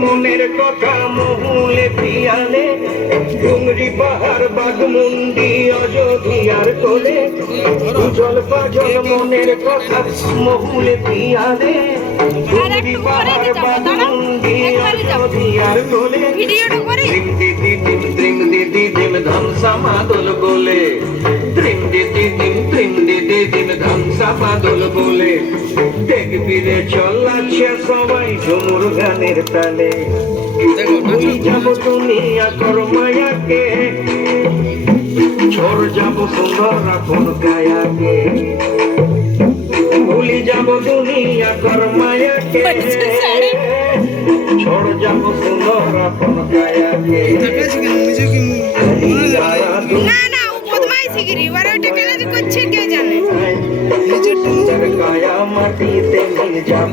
মনের কথা মহুলে পিয়ালে ডুংরি পাহাড় বাগমুন্ডি অযোধ্যার কোলে উজ্জ্বল পাজল মনের কথা মহুলে পিয়ালে ডুংরি পাহাড় বাগমুন্ডি অযোধ্যার কোলে ত্রিং দিদি দিম ধামসা মাদল বলে ত্রিং দিদি দিম ধামসা মাদল বলে দেখবি রে চলাচ্ছে সবাই ঝুমুর গানের তালে যাব দুনিয়া কর মায়াকে ঝড় যাব সুন্দর আপন কায়াকে ভুলি যাব দুনিয়া কর মায়াকে ঝড় যাব সুন্দর আপন কায়াকে না না ও বদমাইশি গিরি এবার ওইটা কেন যে করছে কে জানে নিজের কায়া মাটিতে মিল যাব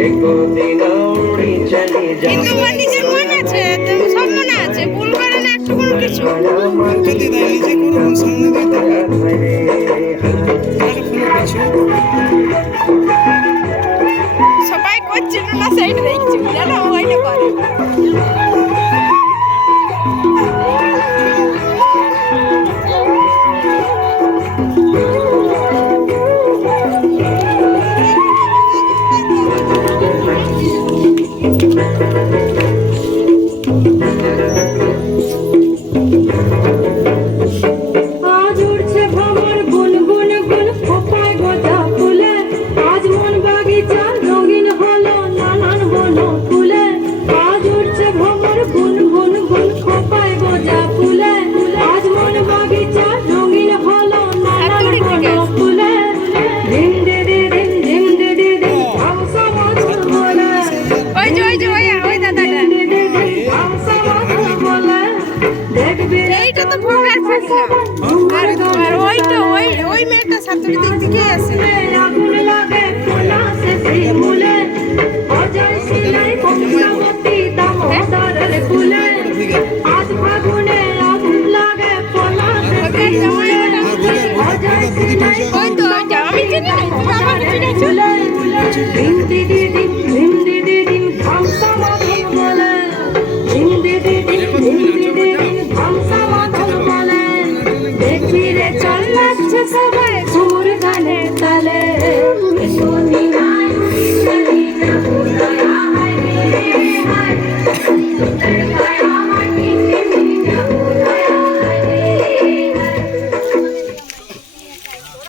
একদিন উড়ি চলে যাব কিন্তু আমার নিজের মন আছে সব মনে আছে ভুল করে না একটু কোনো কিছু সবাই করছে না সাইড দেখছি জানো ওইটা করে এইটা তো ভোগার ফাঁসলা আর ওইটা ওই মেয়েটা সাতটার দিক থেকে আসে আগুন লাগে কোলা সে শিমুলে অজয় সিলাই পঞ্চবতী দামোদরের কুলে আজ ফাগুনে আগুন লাগে কোলা সে শিমুলে অজয় সিলাই ওই তো আমি চিনি না আমার চিনি